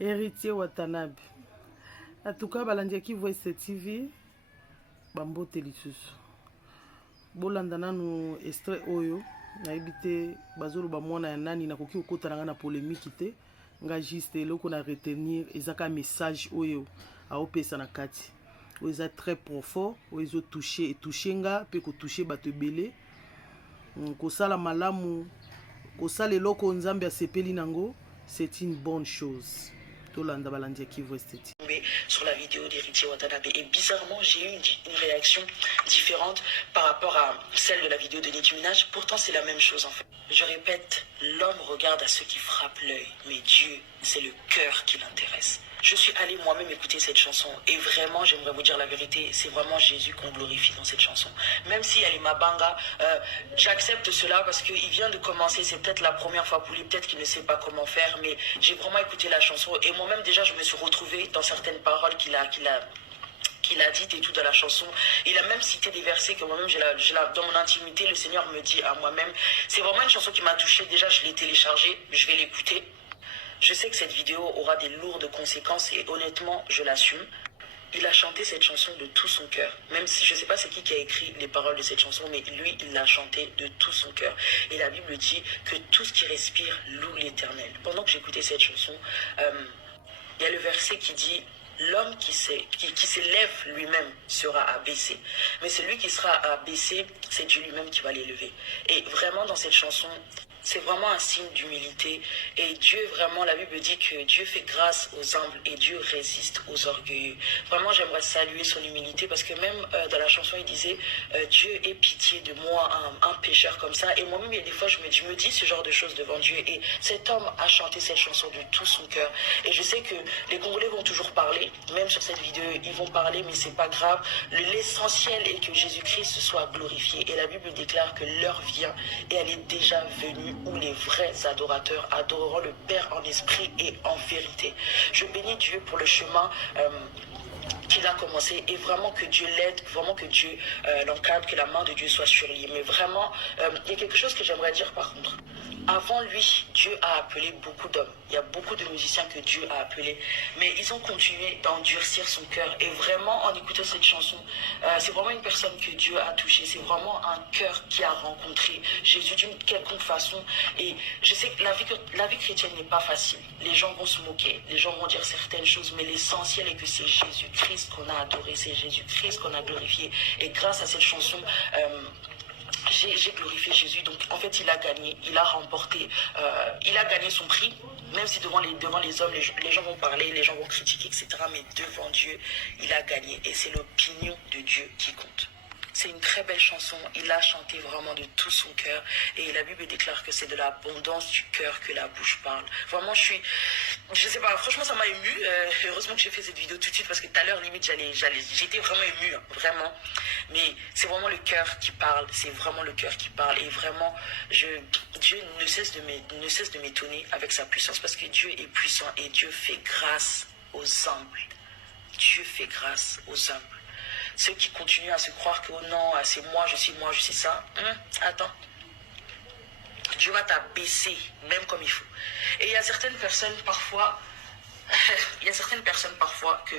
Héritier Watanabe. En tout cas, balandiaki voit cette TV. Bambo telisusu. Bolanda nanu extrait oyo. Nayebi te bazolo ba mwana ya nani nakoki okota na polémique te. Nga juste eloko na retenir ezaka message oyo aopesa na kati. Oyo eza très profond, oyo ezo toucher et toucher nga pe ko toucher bato ebele. Kosala malamu, kosala eloko nzambe asepeli nango, c'est une bonne chose. Tolanda balandi qui voit esthétique. Sur la vidéo d'Héritier Watanabe et bizarrement j'ai eu une réaction différente par rapport à celle de la vidéo de Nicki Minaj. Pourtant c'est la même chose en fait. Je répète, l'homme regarde à ceux qui frappent l'œil, mais Dieu c'est le cœur qui l'intéresse. Je suis allée moi-même écouter cette chanson et vraiment, j'aimerais vous dire la vérité, c'est vraiment Jésus qu'on glorifie dans cette chanson. Même si elle est mabanga, j'accepte cela parce qu'il vient de commencer, c'est peut-être la première fois pour lui, peut-être qu'il ne sait pas comment faire, mais j'ai vraiment écouté la chanson et moi-même déjà je me suis retrouvée dans certaines paroles qu'il a dites et tout dans la chanson. Il a même cité des versets que moi-même, dans mon intimité, le Seigneur me dit à moi-même. C'est vraiment une chanson qui m'a touchée. Déjà, je l'ai téléchargée, je vais l'écouter. Je sais que cette vidéo aura des lourdes conséquences et honnêtement, je l'assume. Il a chanté cette chanson de tout son cœur. Même si je ne sais pas c'est qui a écrit les paroles de cette chanson, mais lui, il l'a chanté de tout son cœur. Et la Bible dit que tout ce qui respire loue l'Éternel. Pendant que j'écoutais cette chanson, il y a le verset qui dit « L'homme qui s'élève lui-même sera abaissé. Mais celui qui sera abaissé, c'est Dieu lui-même qui va l'élever. » Et vraiment, dans cette chanson, c'est vraiment un signe d'humilité. Et Dieu, vraiment, la Bible dit que Dieu fait grâce aux humbles et Dieu résiste aux orgueilleux. Vraiment, j'aimerais saluer son humilité parce que même dans la chanson, il disait Dieu ait pitié de moi, un pécheur comme ça. Et moi-même, il y a des fois, je me dis ce genre de choses devant Dieu. Et cet homme a chanté cette chanson de tout son cœur. Et je sais que les Congolais vont toujours parler, même sur cette vidéo, ils vont parler, mais c'est pas grave. L'essentiel est que Jésus-Christ soit glorifié. Et la Bible déclare que l'heure vient et elle est déjà venue où les vrais adorateurs adoreront le Père en esprit et en vérité. Je bénis Dieu pour le chemin qu'il a commencé et vraiment que Dieu l'aide, vraiment que Dieu l'encadre, que la main de Dieu soit sur lui. Mais vraiment, il y a quelque chose que j'aimerais dire par contre. Avant lui, Dieu a appelé beaucoup d'hommes. Il y a beaucoup de musiciens que Dieu a appelés. Mais ils ont continué d'endurcir son cœur. Et vraiment, en écoutant cette chanson, c'est vraiment une personne que Dieu a touchée. C'est vraiment un cœur qui a rencontré Jésus d'une quelconque façon. Et je sais que la vie chrétienne n'est pas facile. Les gens vont se moquer, les gens vont dire certaines choses. Mais l'essentiel est que c'est Jésus-Christ qu'on a adoré. C'est Jésus-Christ qu'on a glorifié. Et grâce à cette chanson... j'ai glorifié Jésus, donc en fait il a gagné, il a remporté, il a gagné son prix, même si devant les hommes, les gens vont parler, les gens vont critiquer, etc. Mais devant Dieu, il a gagné et c'est l'opinion de Dieu qui compte. C'est une très belle chanson, il a chanté vraiment de tout son cœur et la Bible déclare que c'est de l'abondance du cœur que la bouche parle. Vraiment, je sais pas, franchement ça m'a ému. Heureusement que j'ai fait cette vidéo tout de suite parce que tout à l'heure limite j'étais vraiment ému, hein, vraiment. Mais c'est vraiment le cœur qui parle, c'est vraiment le cœur qui parle et vraiment Dieu ne cesse de m'étonner avec sa puissance parce que Dieu est puissant et Dieu fait grâce aux humbles. Dieu fait grâce aux humbles. Ceux qui continuent à se croire que oh non, c'est moi, je suis ça. Attends. Dieu va t'abaisser, même comme il faut. Et il y a certaines personnes parfois, que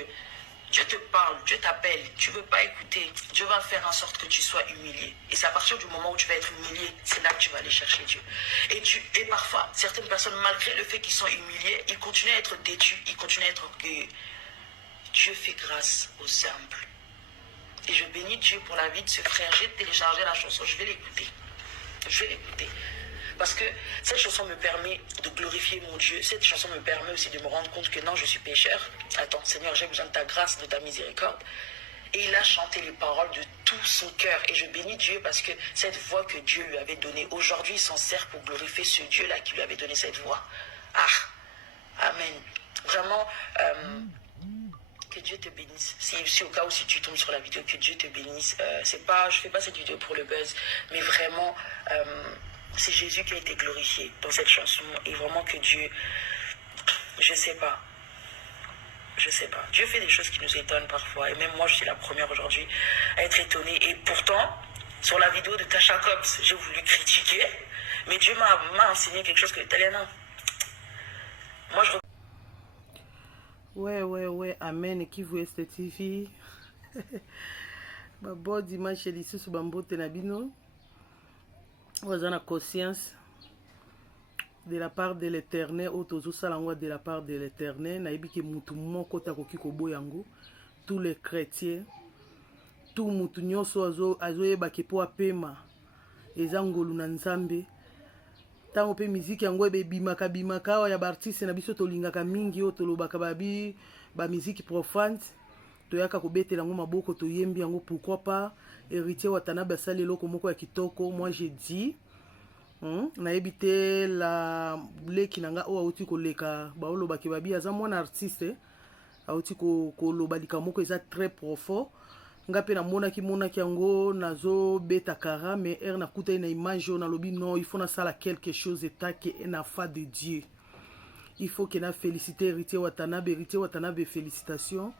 Dieu te parle, Dieu t'appelle, tu ne veux pas écouter. Dieu va faire en sorte que tu sois humilié. Et c'est à partir du moment où tu vas être humilié, c'est là que tu vas aller chercher Dieu. Et parfois, certaines personnes, malgré le fait qu'ils sont humiliés, ils continuent à être déçus, ils continuent à être orgueilleux. Dieu fait grâce aux humbles. Et je bénis Dieu pour la vie de ce frère. J'ai téléchargé la chanson, je vais l'écouter. Parce que cette chanson me permet de glorifier mon Dieu. Cette chanson me permet aussi de me rendre compte que non, je suis pécheur. Attends, Seigneur, j'ai besoin de ta grâce, de ta miséricorde. Et il a chanté les paroles de tout son cœur. Et je bénis Dieu parce que cette voix que Dieu lui avait donnée, aujourd'hui, il s'en sert pour glorifier ce Dieu-là qui lui avait donné cette voix. Amen. Vraiment... que Dieu te bénisse. Si au cas où si tu tombes sur la vidéo, que Dieu te bénisse. Je fais pas cette vidéo pour le buzz, mais vraiment, c'est Jésus qui a été glorifié dans cette chanson. Et vraiment que Dieu, je sais pas. Dieu fait des choses qui nous étonnent parfois. Et même moi, je suis la première aujourd'hui à être étonnée. Et pourtant, sur la vidéo de Tasha Cobbs, j'ai voulu critiquer. Mais Dieu m'a enseigné quelque chose que Taliana. Moi, je... Ouais, amen. Kivu Est TV. Bon dimanche lisusu bambote na bino. Vous avez conscience de la part de l'Éternel, ou de la part de l'Éternel. Naibi ke mutu moko takoki koboyango. Tous les chrétiens, tout mutu nyonso azoyeba ke po apema eza ngolu na Nzambe. Tango pe miziki yango ebe bimaka ya baartiste na biso tolingaka mingi o tolobaka ba miziki profane toyaka kobetela yango maboko toyembi yango, pourquoi pas héritier Watanabe asali eloko moko ya kitoko. Moi j'ai dit nayebi te la leki nanga o auti koleka baolobaki babi aza mwana artiste auti koloba likambo moko eza très profond. Nga pe monaki yango nazo beta kara mais na kuta na image na lobi non, il faut na sala quelque chose état que un enfant de Dieu. Il faut que na féliciter héritier Watanabe, félicitations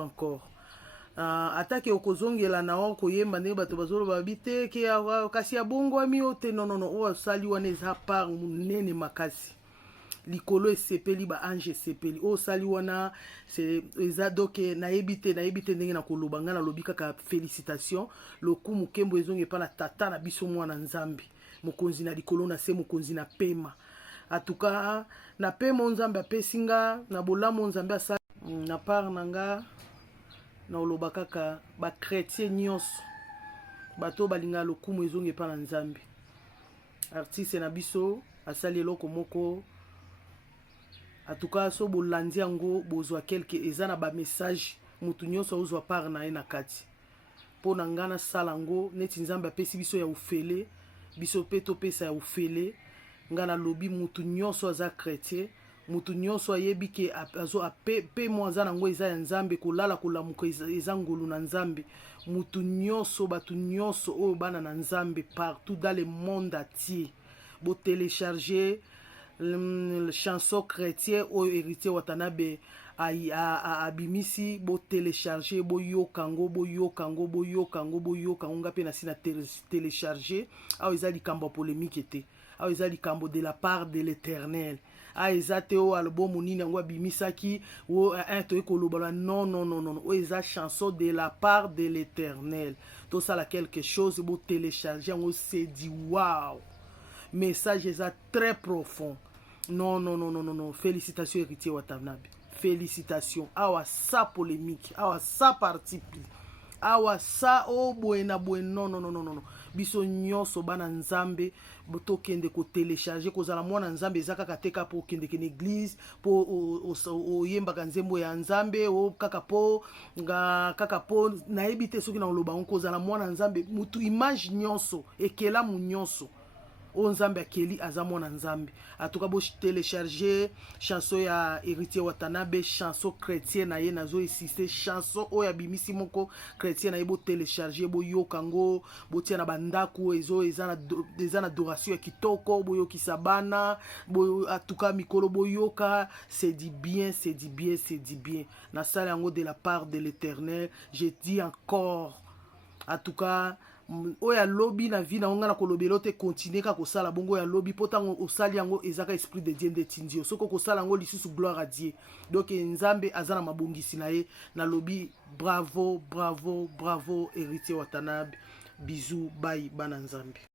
encore. Atake okozongela na o koyemba ne bato bazolo babite ke kasi ya bongo ami ote non o sali wana eza par munene makasi. Likolo esepeli ba ange esepeli o sali wana c'est eza donc nayebi te ndenge na koloba nga na lobi kaka félicitations. Lokumu kembo ezonge pa na tata na biso mwana Nzambe mokonzi na likolo na se mokonzi na pema. En tout cas na pema Nzambe apesinga na bolamo Nzambe asali na part nanga na oloba kaka ba chrétien nyonso bato balinga lokumu ezonge pa na Nzambe. Artiste na biso asali eloko moko. En tout cas, so bolandi yango bozwa quelque ezana ba message mutu nyonso ozwa par na ena kati. Po na ngana salango neti Nzambe apesi biso ya ufele, biso pe to pesa ya ufele. Ngana lobi mutu nyonso aza chrétien, mutu nyonso ayebi ke azo pe mwanza nango eza ya Nzambe kolala kolamuka eza ngolu na Nzambe. Mutu nyonso batu nyonso oyo bana na Nzambe partout dans le monde entier. Bo télécharger le chanson chrétien au héritier Watanabe abimisi bo télécharger bo yokango ngape na sina télécharger a ezali kambo polémique était a ezali kambo de la part de l'Éternel a ezate o album nini yango abimisaki o un to ekoloba non o eza chanson de la part de l'Éternel. Tout ça la quelque chose bo télécharger on s'est dit waouh, message est très profond. Non. Félicitations héritier Watanabe. Félicitations. Awa sa polémique. Awa sa parti pris. Awa sa o buena. Non. Biso nyonso bana Nzambe boto kende ko télécharger ko zala mwana Nzambe ezaka kateka po kende ke église po o yemba kanzembo ya Nzambe o kaka po na ebite soki na loba on ko zala mwana Nzambe mutu image nyonso ekela mu nyonso o Nzambe akeli aza mwana Nzambe. En tout cas bo télécharger chanson ya héritier Watanabe, chanson chrétien na ye nazo insister, chanson o ya bimisi moko chrétien na ye bo télécharger bo yokango bo tia na bandaku eza na adoration ya kitoko bo yokisa bana bo. En tout cas mikolo bo yoka, c'est dit bien. Na sala yango de la part de l'Éternel, je dis encore. En tout cas oya lobby na vie na onga na kolobelo te continuer ka kosala bongo ya lobby potango osali yango ezaka esprit de Dieu de tindio soko kosala yango lisusu gloire à Dieu. Donc Nzambe azana mabongisi na ye na lobby. Bravo héritier Watanabe. Bisous, bye bana Nzambe.